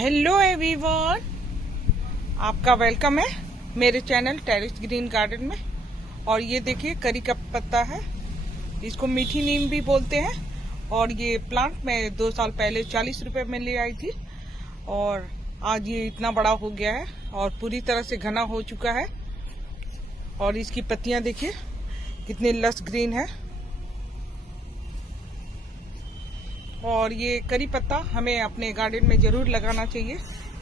Hello everyone, आपका welcome है मेरे चैनल टेरेस ग्रीन गार्डन में। और ये देखिए करी का पत्ता है, इसको मीठी नीम भी बोलते हैं। और ये प्लांट मैं 2 साल पहले 40 रुपए में ले आई थी और आज ये इतना बड़ा हो गया है और पूरी तरह से घना हो चुका है। और इसकी पत्तियां देखिए कितनी लस ग्रीन है। और ये करी पत्ता हमें अपने गार्डन में जरूर लगाना चाहिए।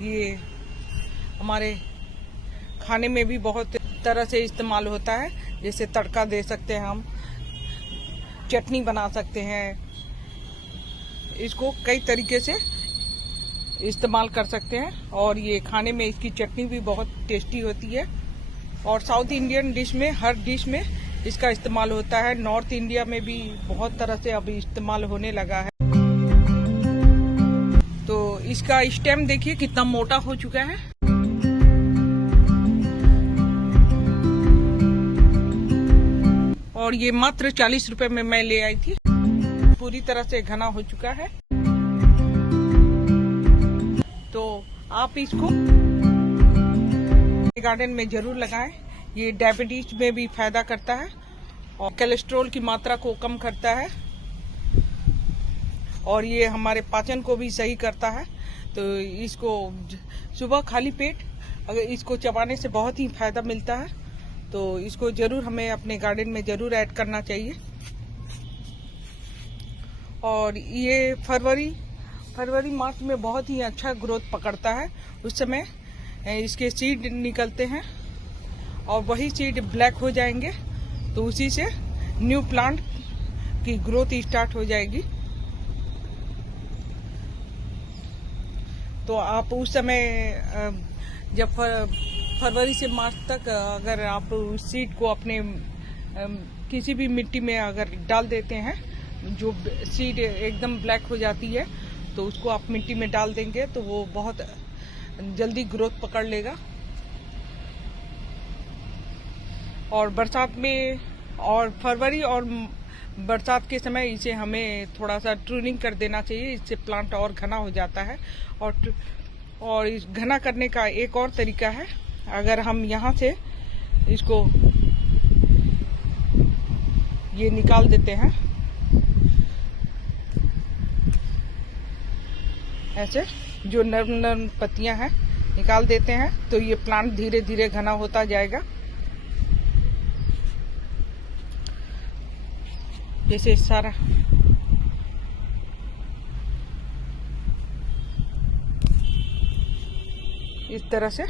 ये हमारे खाने में भी बहुत तरह से इस्तेमाल होता है, जैसे तड़का दे सकते हैं, हम चटनी बना सकते हैं, इसको कई तरीके से इस्तेमाल कर सकते हैं। और ये खाने में इसकी चटनी भी बहुत टेस्टी होती है। और साउथ इंडियन डिश में, हर डिश में इसका इस्तेमाल होता है। नॉर्थ इंडिया में भी बहुत तरह से अभी इस्तेमाल होने लगा है। तो इसका स्टेम देखिए कितना मोटा हो चुका है। और ये मात्र 40 रुपए में मैं ले आई थी। पूरी तरह से घना हो चुका है। तो आप इसको गार्डन में जरूर लगाएं। ये डायबिटीज में भी फायदा करता है और कोलेस्ट्रॉल की मात्रा को कम करता है। और ये हमारे पाचन को भी सही करता है। तो इसको सुबह खाली पेट अगर इसको चबाने से बहुत ही फायदा मिलता है। तो इसको जरूर हमें अपने गार्डन में जरूर ऐड करना चाहिए। और ये फरवरी मार्च में बहुत ही अच्छा ग्रोथ पकड़ता है। उस समय इसके सीड निकलते हैं और वही सीड ब्लैक हो जाएंगे, तो उसी से न्यू प्लांट की ग्रोथ स्टार्ट हो जाएगी। तो आप उस समय जब फरवरी से मार्च तक अगर आप उस सीड को अपने किसी भी मिट्टी में अगर डाल देते हैं, जो सीड एकदम ब्लैक हो जाती है, तो उसको आप मिट्टी में डाल देंगे तो वो बहुत जल्दी ग्रोथ पकड़ लेगा। और बरसात में और फरवरी और बरसात के समय इसे हमें थोड़ा सा ट्रूनिंग कर देना चाहिए, इससे प्लांट और घना हो जाता है। और इस घना करने का एक और तरीका है, अगर हम यहाँ से इसको ये निकाल देते हैं ऐसे, जो नरम नरम पत्तियां हैं निकाल देते हैं, तो ये प्लांट धीरे धीरे घना होता जाएगा। जैसे सारा इस तरह से।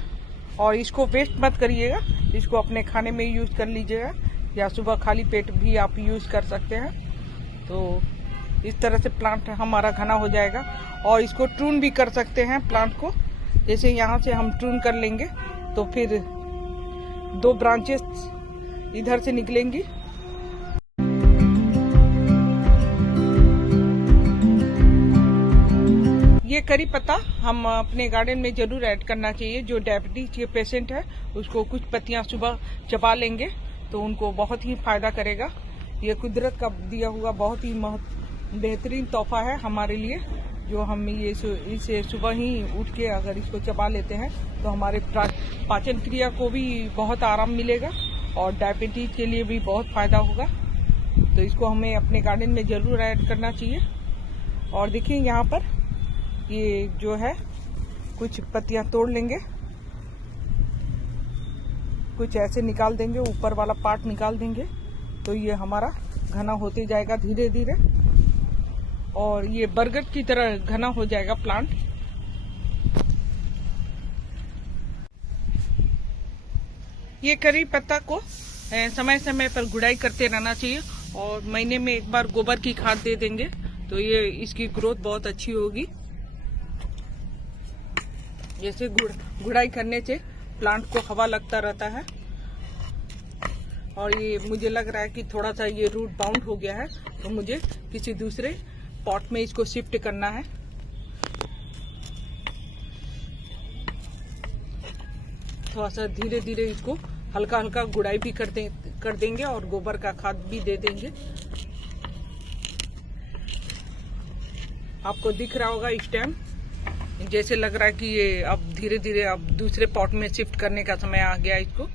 और इसको वेस्ट मत करिएगा, इसको अपने खाने में यूज कर लीजिएगा या सुबह खाली पेट भी आप यूज कर सकते हैं। तो इस तरह से प्लांट हमारा घना हो जाएगा। और इसको ट्रून भी कर सकते हैं प्लांट को। जैसे यहाँ से हम ट्रून कर लेंगे तो फिर 2 ब्रांचेस इधर से निकलेंगी। ये करी पत्ता हम अपने गार्डन में जरूर ऐड करना चाहिए। जो डायबिटीज के पेशेंट है उसको कुछ पत्तियां सुबह चबा लेंगे तो उनको बहुत ही फायदा करेगा। ये कुदरत का दिया हुआ बहुत ही बेहतरीन तोहफा है हमारे लिए, जो हम इसे सुबह ही उठ के अगर इसको चबा लेते हैं तो हमारे पाचन क्रिया को भी बहुत आराम मिलेगा और डायबिटीज के लिए भी बहुत फायदा होगा। तो इसको हमें अपने गार्डन में जरूर ऐड करना चाहिए। और देखिए यहाँ पर ये जो है कुछ पत्तियां तोड़ लेंगे, कुछ ऐसे निकाल देंगे, ऊपर वाला पार्ट निकाल देंगे, तो ये हमारा घना होते जाएगा धीरे धीरे। और ये बरगद की तरह घना हो जाएगा प्लांट। ये करी पत्ता को समय समय पर गुड़ाई करते रहना चाहिए और महीने में एक बार गोबर की खाद दे देंगे तो ये इसकी ग्रोथ बहुत अच्छी होगी। जैसे गुड़ाई करने से प्लांट को हवा लगता रहता है। और ये मुझे लग रहा है कि थोड़ा सा ये रूट बाउंड हो गया है, तो मुझे किसी दूसरे पॉट में इसको शिफ्ट करना है। थोड़ा सा धीरे धीरे इसको हल्का हल्का गुड़ाई भी कर देंगे और गोबर का खाद भी दे देंगे। आपको दिख रहा होगा स्टेम, जैसे लग रहा है कि ये अब धीरे धीरे अब दूसरे पॉट में शिफ्ट करने का समय आ गया इसको।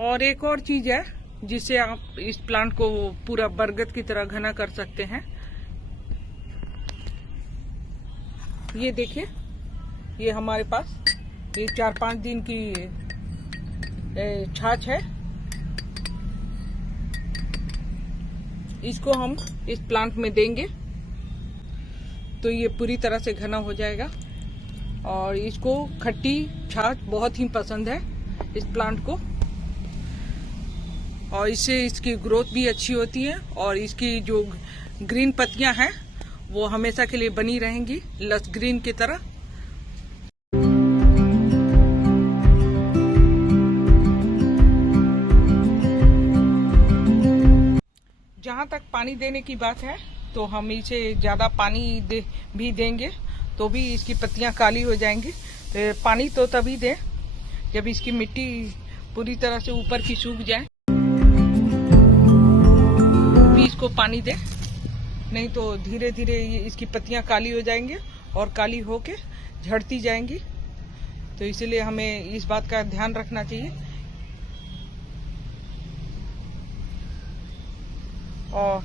और एक और चीज है जिससे आप इस प्लांट को पूरा बरगद की तरह घना कर सकते हैं। ये देखिए, ये हमारे पास ये 4-5 दिन की छाछ है। इसको हम इस प्लांट में देंगे तो ये पूरी तरह से घना हो जाएगा। और इसको खट्टी छाछ बहुत ही पसंद है इस प्लांट को, और इससे इसकी ग्रोथ भी अच्छी होती है और इसकी जो ग्रीन पत्तियां हैं वो हमेशा के लिए बनी रहेंगी लस ग्रीन की तरह। जहाँ तक पानी देने की बात है तो हम इसे ज़्यादा पानी भी देंगे तो भी इसकी पत्तियां काली हो जाएंगी। तो पानी तो तभी दें जब इसकी मिट्टी पूरी तरह से ऊपर की सूख जाए, भी इसको पानी दें, नहीं तो धीरे धीरे इसकी पत्तियां काली हो जाएंगी और काली होके झड़ती जाएंगी। तो इसलिए हमें इस बात का ध्यान रखना चाहिए। और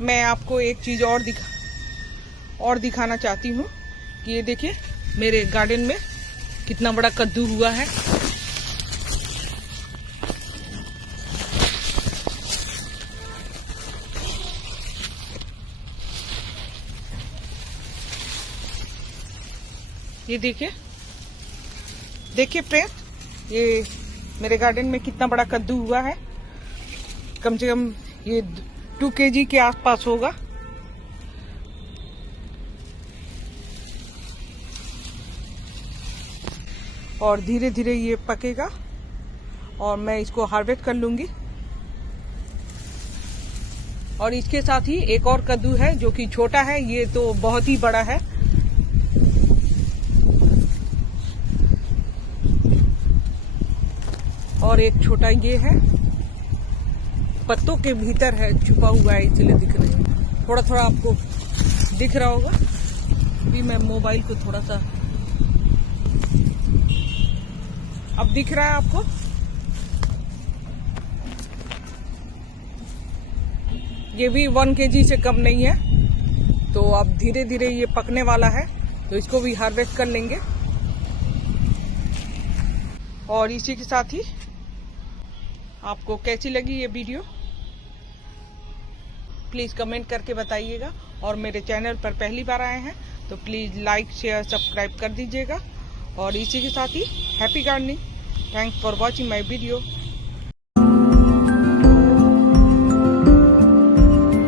मैं आपको एक चीज और दिखाना चाहती हूँ कि ये देखिए मेरे गार्डन में कितना बड़ा कद्दू हुआ है। ये देखिए फ्रेंड्स, ये मेरे गार्डन में कितना बड़ा कद्दू हुआ है। कम से कम ये 2 kg के आसपास होगा। और धीरे धीरे ये पकेगा और मैं इसको हार्वेस्ट कर लूंगी। और इसके साथ ही एक और कद्दू है जो कि छोटा है, ये तो बहुत ही बड़ा है। और एक छोटा ये है, पत्तों के भीतर है, छुपा हुआ है इसलिए दिख रहा है। थोड़ा थोड़ा आपको दिख रहा होगा। भी मैं मोबाइल को थोड़ा सा, अब दिख रहा है आपको। ये भी 1 kg से कम नहीं है। तो अब धीरे धीरे ये पकने वाला है तो इसको भी हार्वेस्ट कर लेंगे। और इसी के साथ ही आपको कैसी लगी ये वीडियो प्लीज कमेंट करके बताइएगा। और मेरे चैनल पर पहली बार आए हैं तो प्लीज लाइक शेयर सब्सक्राइब कर दीजिएगा। और इसी के साथ ही happy gardening. Thanks for watching my video.